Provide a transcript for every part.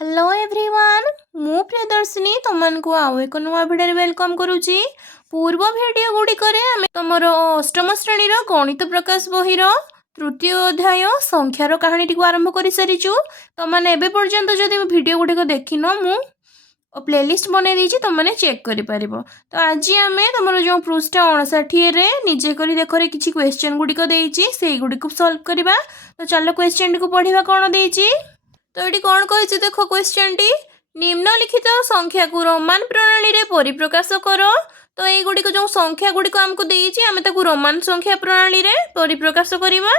Hello everyone मु प्रियदर्शिनी तुमको आउ एक नुआ भिडियो वेलकम करुच्ची। पूर्व भिडियो गुड़िक तुमर अष्टम श्रेणीर गणित प्रकाश बहिर तृतीय अध्याय संख्यार कहानी टी आरंभ कर सारीचु। तुमने एबे पर्यंत जदि भिडियो गुड़िक देखिन मु प्लेलिस्ट बनई देछि तुमने चेक करि परिबो। तो आज आम तुम जो पृष्ठ 59 निजे कर देख किसी क्वेश्चन गुड़िक देछि सेई गुड़िक सॉल्व करबा। तो चलो क्वेश्चन टी पढ़िबा कोन देछि। तो ये कौन कही देख क्वेश्चन टी निम्नलिखित संख्या को रोमान प्रणाली रे परिप्रकाश कर। तो ये गुड़िक जो संख्या गुड़िक आमको देछि आमे ताकू रोमान संख्या प्रणाली रे परिप्रकाश करबा।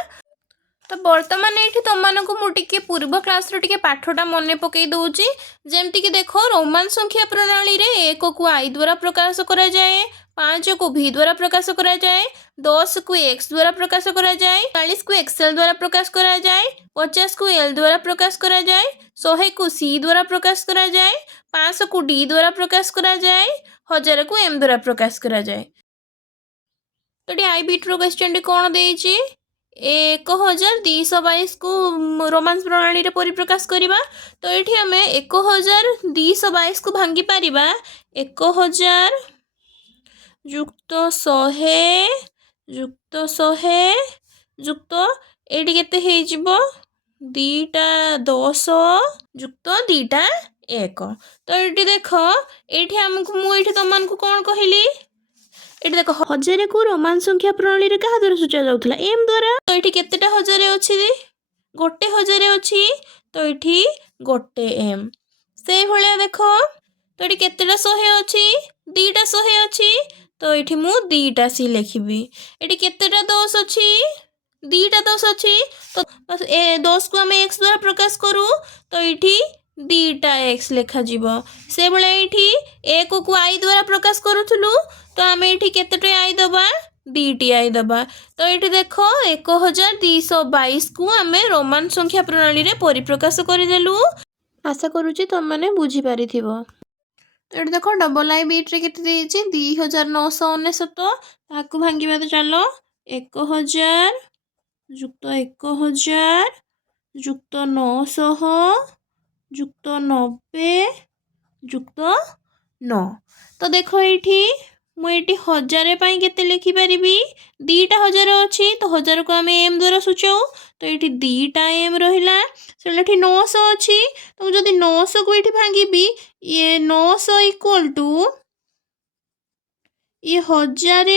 तो बर्तमान ये तुमको मुझे पूर्व क्लास रे पाठटा मन पकई दूची। जमती कि देख रोमान संख्या प्रणाली रे 1 को आई द्वारा प्रकाश करा जाए, 5 को v द्वारा प्रकाश करा जाए, 10 को x द्वारा प्रकाश करा जाए, 40 को xl द्वारा प्रकाश करा जाए, 50 को l द्वारा प्रकाश करा जाए, 100 को c द्वारा प्रकाश करा जाए, 500 को d द्वारा प्रकाश करा जाए, 1000 को m द्वारा प्रकाश करा जाए। तो ये आई बीट रो क्वेश्चन कौन देछि 1222 को रोमान प्रणाली रे परिप्रकाश करबा। तो ये आम 1222 को भांगी पारिबा 1000 युक्त 100 युक्त 100 युक्त एटी केते हे जिवो 2टा 10 युक्त 2टा 1। तो ये देख ये आमको मुझे तुमको कौन कहली ये देख 1000 को रोमान संख्या प्रणाली रे कहा द्वारा सूचा जाउथला m द्वारा। तो ये केतेटा 1000 अछि गोटे 1000 अछि। तो ये गोटे m से भलिया देख। तो ये केतेटा 100 अछि 2टा 100 अछि। तो ये मु 2टा सी लिखिबी। ये केतेटा 10 अछि 2टा 10 अछि। तो 10 को आम x द्वारा प्रकाश करू। तो ये 2टा x लेखा जीवो। से भलिया ये 1 को आई द्वारा प्रकाश करूथुलु। तो आम ये केते आई दबा 2टी आई दबा। तो ये देख 1222 को आम रोमान संख्या प्रणाली रे परिप्रकाश करदेलु। आशा करुच्ची तुम मैंने बुझीपारी। तो ये देख डबल आई बीट रे केते 2999 ताकू भांगिबा। तो चलो 1000 युक्त 1000 युक्त 900 युक्त 90 युक्त 9। तो देख ये मुझे 1000 पाई केते लिखि परिबी 2टा 1000 अछि। तो 1000 को आम m द्वारा सूचाऊ। तो ये 2टा m रहिला से 900 अछि। तो जदि 900 को ये भांगी ये 900 इक्वल टू ये 1000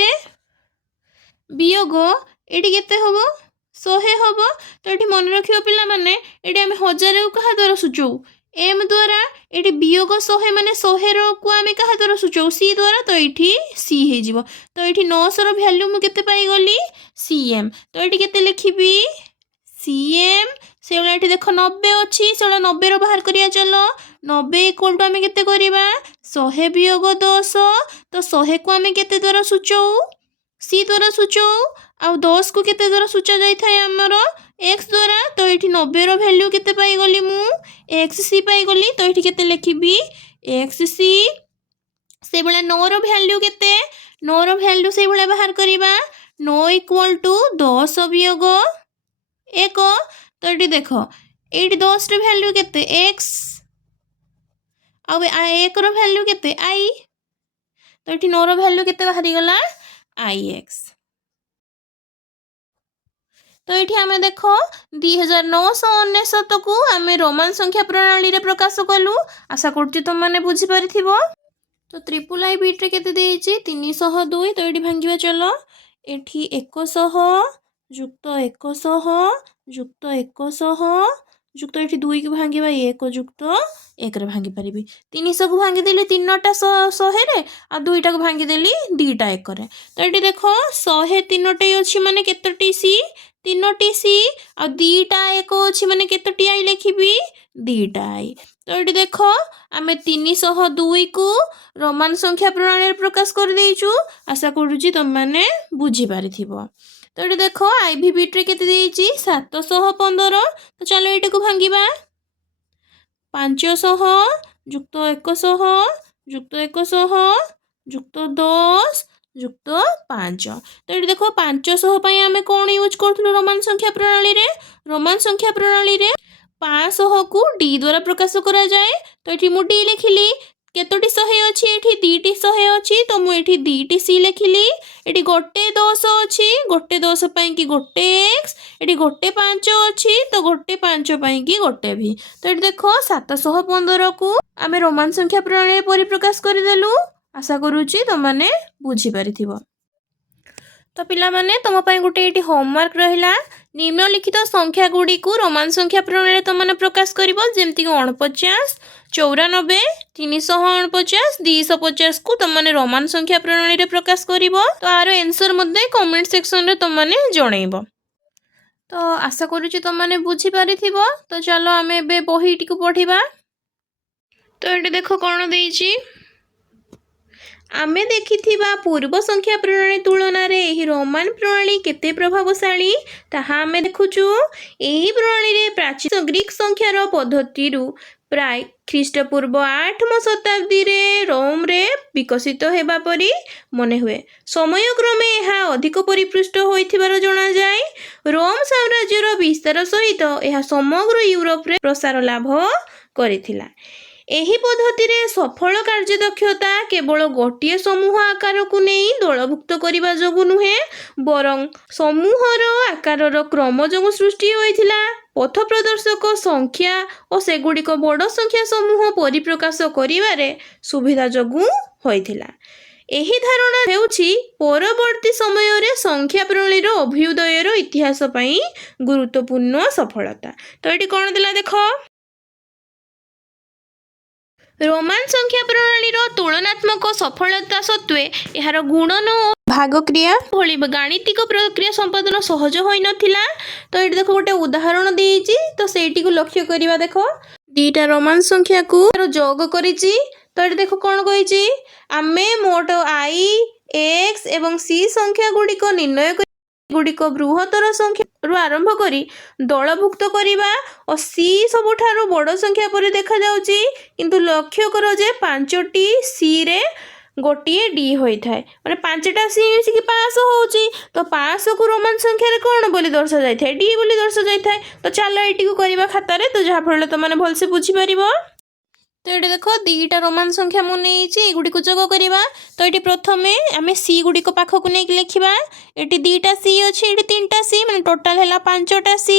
वियोग ये केते हबो 100 हबो। तो ये मन रखियो पिला माने ये आम 1000 को कहा द्वारा सूचाऊ m द्वारा। ये वियोग 100 माने 100 को आम कहा द्वारा सूचाऊ c द्वारा। तो ये c हे जिवो। तो ये 900 रो वैल्यू मु केते पाई गली cm। तो ये केते लिखिबी cm से वाला ये देखो 90 अछि से वाला 90 रो बाहर करिया। चलो 90 इक्वल टू आम केते करिबा 100 वियोग 10। तो 100 को आम केते द्वारा सूचाऊ c द्वारा सूचाऊ आ 10 को केते द्वारा सूचा जाई थाए हमर x द्वारा। तो ये 90 रो वैल्यू केते पाई गली मु xc पाई गली। तो ये केते लिखिबी xc से बळे 9 रो वैल्यू केते 9 रो वैल्यू से बळे बाहर करिबा 9 इक्वल टू 10 वियोग 1। तो ये देख ये 10 रो वैल्यू केते x आ 1 रो वैल्यू केते i। तो ये 9 रो वैल्यू केते बाहरी गला ix। तो ये आम देख 2999 को आम रोमान संख्या प्रणाली रे प्रकाश कलु। आशा करुच्ची तुम मैंने बुझीपारी। तो ट्रिपल आई बीट रे केते देछि 302। तो ये भांगिबा। चलो ये 100 युक्त 100 युक्त 100 युक्त ये 2 को भांगिबा 1 युक्त 1 रे भांगी पारिबी। 300 को भांगी देली 3टा 100 रे आ 2टा को भांगी देली 2टा 1 रे। तो ये देख 100 3टे अछि माने केतोटी c 3टी c आ 2टा 1 अछि माने केतोटी i लिखिबी 2टा i। तो ये देख आम 302 को रोमान संख्या प्रणाली प्रकाश कर देइछु। आशा करूची तुम मैंने बुझी पारी। तो ये देख आईवी बीट रे केते देइछि 715। तो चलो ये को भांगिबा 500 युक्त 100 युक्त 100 युक्त 10 युक्त 5। तो ये देख 500 आम कौन यूज करूँ रोमान संख्या प्रणाली रे 500 को डी द्वारा प्रकाश करा जाए तो ये मु डी लिखिली केतोटी 100 अच्छी ये दीटी 100 अच्छी तो मुझे दीटी सी लिखिली ये गोटे 10 अच्छी गोटे 10 कि गोटे एक्स ये गोटे 5 अच्छी तो गोटे 5 कि गोटे भी तो ये देख 715 को आम रोमान संख्या प्रणाली परिप्रकाश करदेलु आशा करुच्ची तुमने बुझीपार तो पिला माने तुम गोटे ये होमवर्क रहा निम्नलिखित संख्या गुड़ी को रोमान संख्या प्रणाली तुमने प्रकाश कर जमीक 49 94 349 250 को तुमने रोमान संख्या प्रणाली प्रकाश कर तो आर आंसर मध्य कमेंट सेक्शन रे तुमने जनइब तो आशा करुच्ची तुमने बुझीपार तो चलो आम ए बहीटी को पढ़ा तो ये देख कौन देइछि आमे देखिथिबा पूर्व संख्या प्रणाली तुलन रे रोमान प्रणाली केते प्रभावशाली ताहा आमे देखुचु एही प्रणाली रे प्राचीन ग्रीक संख्यार पद्धति प्राय ख्रीष्टपूर्व 8वीं शताब्दी रे रोम रे विकसित हेबा परी मने हुए समय क्रमे यह अधिक परिपृष्ट होइथिबार जणा जाय रोम साम्राज्यर विस्तार सहित यह समग्र यूरोप रे प्रसार लाभ करिथिला एही पद्धति रे सफल कार्यदक्षता केवल गोटे समूह आकार को नहीं दलभुक्त करने जोगु नुहे बरं समूहर आकार क्रम जोगु सृष्टि होइथिला पथ प्रदर्शक संख्या और सेगुड़िक बड़ संख्या समूह परिप्रकाश करिवारे सुविधा जोगु होइथिला एही धारणा हेउछि परवर्ती समय रे संख्या प्रणाली रो अभ्युदयर इतिहास पई गुरुत्वपूर्ण सफलता तो एटी कोन दिला देखो रोमान संख्या प्रणाली तुलनात्मक सफलता सत्वे यार गुणन भाग क्रिया भली गाणितिक प्रक्रिया संपादन सहज होई नथिला तो ये देखो गोटे उदाहरण देइछि तो सेठी को लक्ष्य करिवा देखो दीटा रोमान संख्या को जोग करिछि तो ये देखो कोन कहिछि आमे मोट आई एक्स एवं सी संख्या गुडी को निर्णय गुड़िक बृहत्तर संख्या आरंभ करी दलभुक्त करवा और सी सबुठारु बड़ संख्या पर देखा जाउची किंतु लक्ष्य कर जे 5टी सी रे गोटे डी होता है माने 5टा सी मिसिकी 500 होउची तो 500 को रोमान संख्या रे कोन बोली दर्शा जाय थाए डी बोली दर्शा जाय थाए तो चलो एटी को करबा खाता रे तो जहा फल तो माने भल से बुझी परिबो तो ये देख दीटा रोमान संख्या मुझे गुड़ी को जोग करवा तो ये प्रथमे आम सी गुड़ी को पाख को लेकिन लिखा ये दीटा सी अच्छे ये 3टा सी मैंने टोटाल है 5टा सी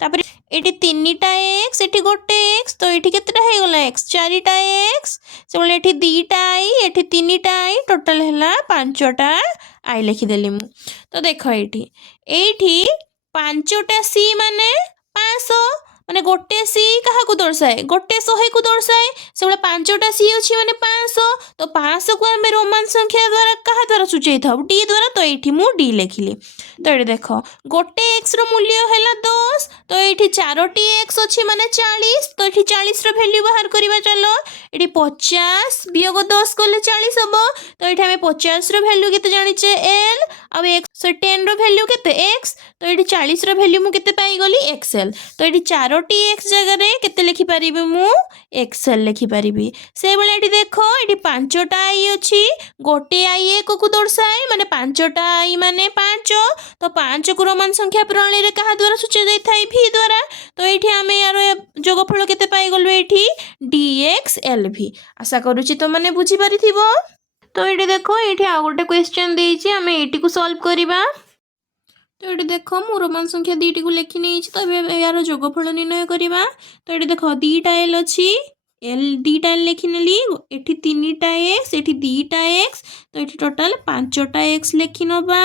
तापर ये 3टा एक्स ये गोटे एक्स तो ये केतटा हो गला एक्स 4टा एक्स से ये 2टा आई ये 3टा आई टोटाल है 5टा आई लिखिदेली मु तो देख ये 5टा सी माने 500 माने गोटे सी क्या दर्शाए गोटे 100 को दर्शाए से 5टा सी अच्छी माने 500 तो 500 को आम रोमान संख्या द्वारा क्या द्वारा सूचई था डी द्वारा तो ये मु डी लिखिली तो ये देख गोटे एक्स रो मूल्य है 10 तो ये 4टी एक्स अच्छी माने 40 तो ये 40 रो वैल्यू बाहर करवा चलो ये 50 वियोग 10 कले 40 हम तो ये आम 50 रो वैल्यू केते जानिचे एल आ 110 रो वैल्यू केते एक्स तो ये 40 रो वैल्यू मु केते पाई गली एक्सएल तो ये 4टी एक्स जगह केते लिखि परिबे मु एक्सएल लिखि परिबी से बेले एटी देखो एटी 5टा आई अछि गोटे आई एक को दर्शाए माने 5टा आई माने 5 तो 5 को रोमान संख्या प्रणाली रे कहा द्वारा सूचा जाय थाई v द्वारा तो एठी हमें यार जोगफल केते पाई गलु एठी dxlv आशा करूची तो माने बुझी परिथिबो तो एठी देखो एठी आ गोटे क्वेश्चन देइची हमें एटी को सॉल्व करिबा तो ये देख मु रोमान संख्या दीटी को लिखी नहीं तो यार जोगफल निर्णय करवा तो ये देख 2टा एल अच्छी एल 2टा एल लिखी नेली एठी 3टा एक्स एठी 2टा एक्स तो ये टोटाल 5टा एक्स लिखि नबा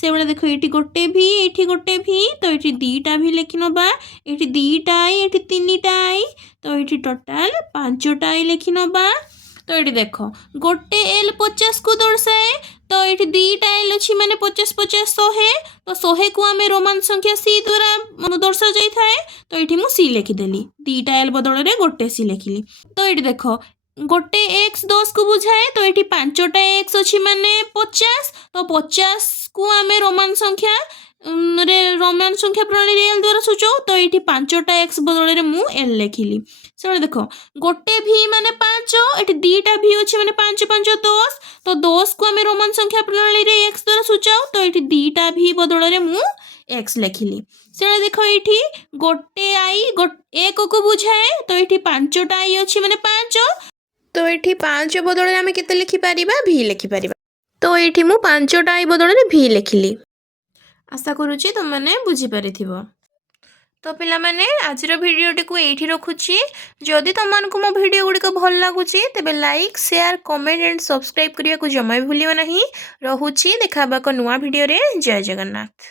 से बेला देख एठी गोटे भी तो ये 2टा भी लिखि नबा एठी 2टा आई एठी 3टा आई तो ये टोटाल 5टा आई लिखि नबा तो ये देख गोटे एल 50 को दर्शाए तो ये 2टा एल अच्छी माने 50 50 100 तो 100 को आम रोमान संख्या सी द्वारा दर्शा जाई थाए तो ये मु सी लिखिदेली 2टा एल बदल में गोटे सी लिखिली तो ये देख गोटे एक्स 10 को बुझाए तो ये 5टा एक्स अच्छी माने 50 तो 50 को आम रोमान संख्या रोमान संख्या प्रणाली एल द्वारा सूचो तो ये 5टा एक्स बदल में मु एल लिखिली से देख गोटे भी माने 5 ये 2टा भी अच्छे माने 5 5 10 तो 10 को आम रोमान संख्या प्रणाली रे एक्स द्वारा सूचाओ तो ये 2टा भी बदल में मु एक्स लिखिली से देख ये गोटे आई ଏକ को बुझाए तो ये 5टा आई अच्छी माने 5 तो ये 5 बदल आम के लिखिपर भी लिखिपर तो ये मु 5टा आई बदल भी लिखिली। आशा करुँची तुम मैंने बुझीपारि तो पिला माने आजिर भिडियोटी को यही रखुची। जदि तुमको मो भिडियो गुड़िक भल लगुच तेबे like share comment and subscribe करने को जमा भी भूलियो नहीं। रहुची देखा नुआ भिडियो रे। जय जगन्नाथ।